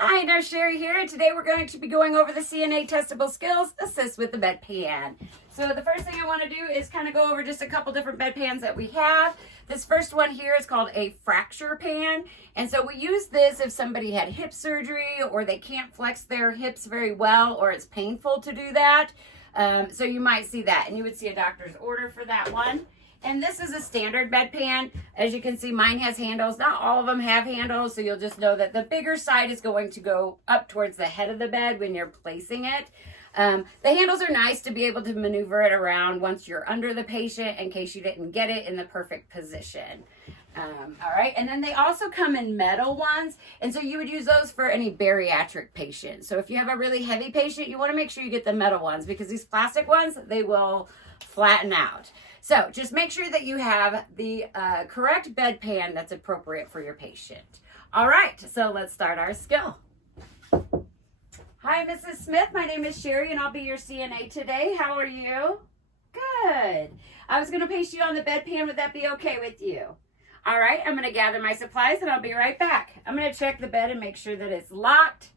Hi, Nurse Sherry here, and today we're going to be going over the CNA testable skills, assist with the bedpan. So the first thing I want to do is kind of go over just a couple different bedpans that we have. This first one here is called a fracture pan, and so we use this if somebody had hip surgery or they can't flex their hips very well or it's painful to do that. So you might see that, and you would see a doctor's order for that one. And this is a standard bedpan. As you can see, mine has handles. Not all of them have handles, so you'll just know that the bigger side is going to go up towards the head of the bed when you're placing it. The handles are nice to be able to maneuver it around once you're under the patient in case you didn't get it in the perfect position. All right, and then they also come in metal ones, and so you would use those for any bariatric patient. So if you have a really heavy patient, you want to make sure you get the metal ones because these plastic ones, they will flatten out. So just make sure that you have the correct bedpan that's appropriate for your patient. All right, so let's start our skill. Hi, Mrs. Smith. My name is Sherry, and I'll be your CNA today. How are you? Good. I was going to place you on the bedpan. Would that be okay with you? All right, I'm going to gather my supplies, and I'll be right back. I'm going to check the bed and make sure that it's locked,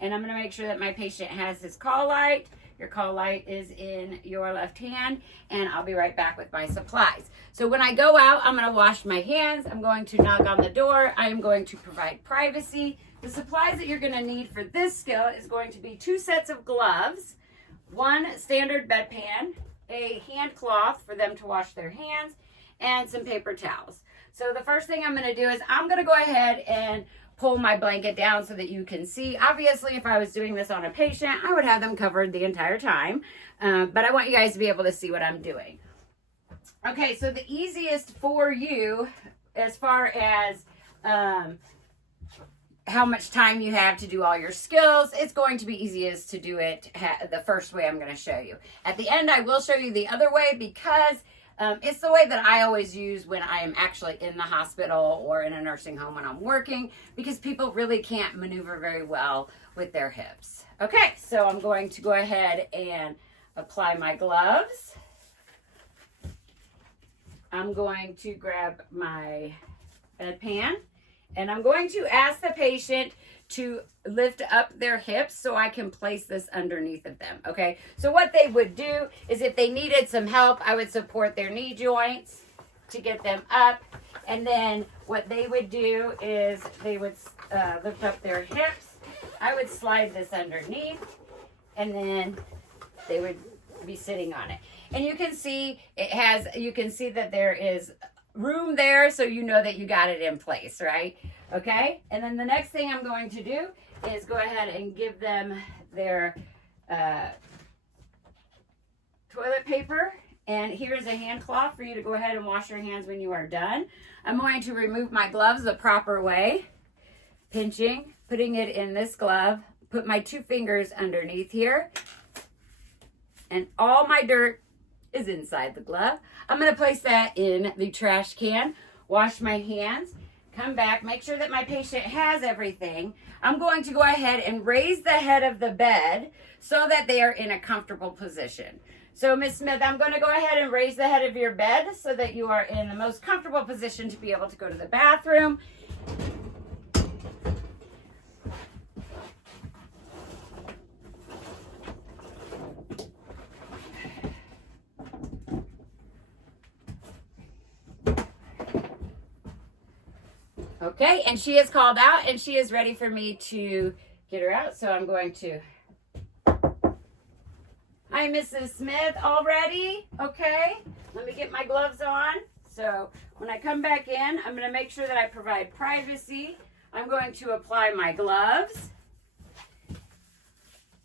and I'm going to make sure that my patient has his call light. Your call light is in your left hand, and I'll be right back with my supplies. So when I go out, I'm going to wash my hands. I'm going to knock on the door. I am going to provide privacy. The supplies that you're going to need for this skill is going to be 2 sets of gloves, 1 standard bedpan, a hand cloth for them to wash their hands, and some paper towels. So the first thing I'm going to do is I'm going to go ahead and pull my blanket down so that you can see. Obviously, if I was doing this on a patient, I would have them covered the entire time, but I want you guys to be able to see what I'm doing. Okay, so the easiest for you as far as how much time you have to do all your skills, it's going to be easiest to do it the first way I'm going to show you. At the end, I will show you the other way because it's the way that I always use when I am actually in the hospital or in a nursing home when I'm working, because people really can't maneuver very well with their hips. Okay, so I'm going to go ahead and apply my gloves. I'm going to grab my bedpan, and I'm going to ask the patient to lift up their hips so I can place this underneath of them, okay? So what they would do is if they needed some help, I would support their knee joints to get them up. And then what they would do is they would lift up their hips. I would slide this underneath, and then they would be sitting on it. And you can see you can see that there is room there, so you know that you got it in place, right? Okay, and then the next thing I'm going to do is go ahead and give them their toilet paper, and here's a hand cloth for you to go ahead and wash your hands when you are done. I'm going to remove my gloves the proper way, pinching, putting it in this glove, put my 2 fingers underneath here, and all my dirt is inside the glove. I'm going to place that in the trash can, wash my hands, come back, make sure that my patient has everything. I'm going to go ahead and raise the head of the bed so that they are in a comfortable position. So Ms. Smith, I'm going to go ahead and raise the head of your bed so that you are in the most comfortable position to be able to go to the bathroom. Okay, and she is called out, and she is ready for me to get her out. So I'm going to... Hi, Mrs. Smith, all ready? Okay, let me get my gloves on. So when I come back in, I'm going to make sure that I provide privacy. I'm going to apply my gloves.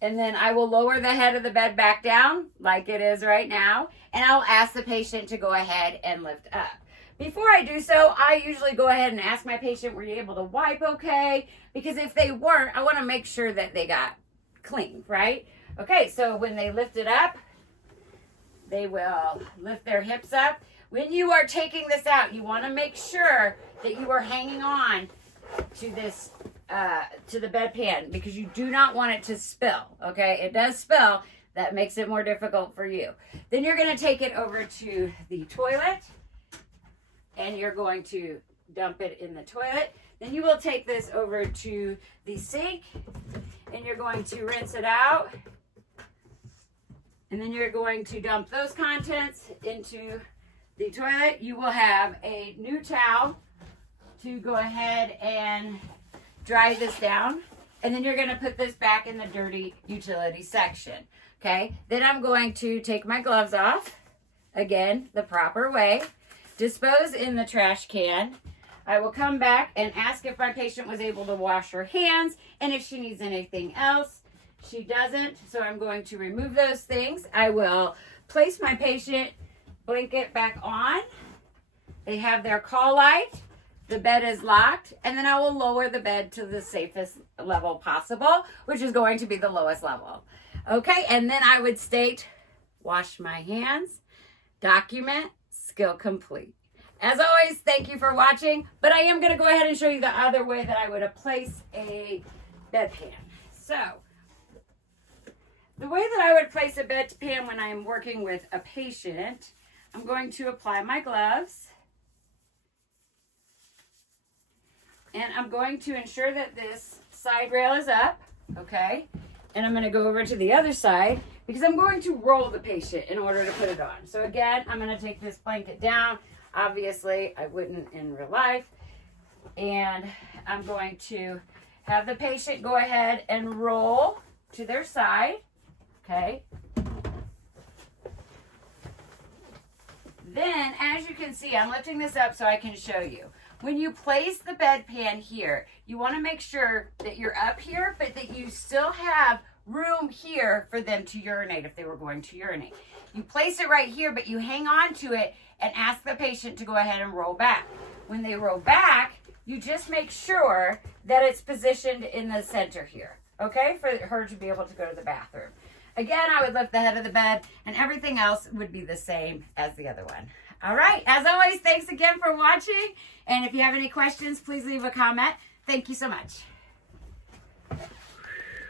And then I will lower the head of the bed back down like it is right now. And I'll ask the patient to go ahead and lift up. Before I do so, I usually go ahead and ask my patient, were you able to wipe okay? Because if they weren't, I want to make sure that they got clean, right? Okay, so when they lift it up, they will lift their hips up. When you are taking this out, you want to make sure that you are hanging on to this, to the bedpan, because you do not want it to spill, okay? It does spill. That makes it more difficult for you. Then you're going to take it over to the toilet, and you're going to dump it in the toilet. Then you will take this over to the sink and you're going to rinse it out. And then you're going to dump those contents into the toilet. You will have a new towel to go ahead and dry this down. And then you're going to put this back in the dirty utility section. Okay, then I'm going to take my gloves off, again, the proper way, dispose in the trash can. I will come back and ask if my patient was able to wash her hands and if she needs anything else. She doesn't, so I'm going to remove those things. I will place my patient blanket back on. They have their call light. The bed is locked, and then I will lower the bed to the safest level possible, which is going to be the lowest level. Okay, and then I would state, wash my hands, document, skill complete. As always, thank you for watching, but I am going to go ahead and show you the other way that I would place a bedpan. So, the way that I would place a bedpan when I'm working with a patient, I'm going to apply my gloves. And I'm going to ensure that this side rail is up, okay? And I'm going to go over to the other side because I'm going to roll the patient in order to put it on. So again, I'm going to take this blanket down. Obviously, I wouldn't in real life. And I'm going to have the patient go ahead and roll to their side, okay? Then, as you can see, I'm lifting this up so I can show you. When you place the bedpan here, you want to make sure that you're up here, but that you still have room here for them to urinate if they were going to urinate. You place it right here, but you hang on to it and ask the patient to go ahead and roll back. When they roll back, you just make sure that it's positioned in the center here, okay, for her to be able to go to the bathroom. Again, I would lift the head of the bed, and everything else would be the same as the other one. All right, as always, thanks again for watching. And if you have any questions, please leave a comment. Thank you so much.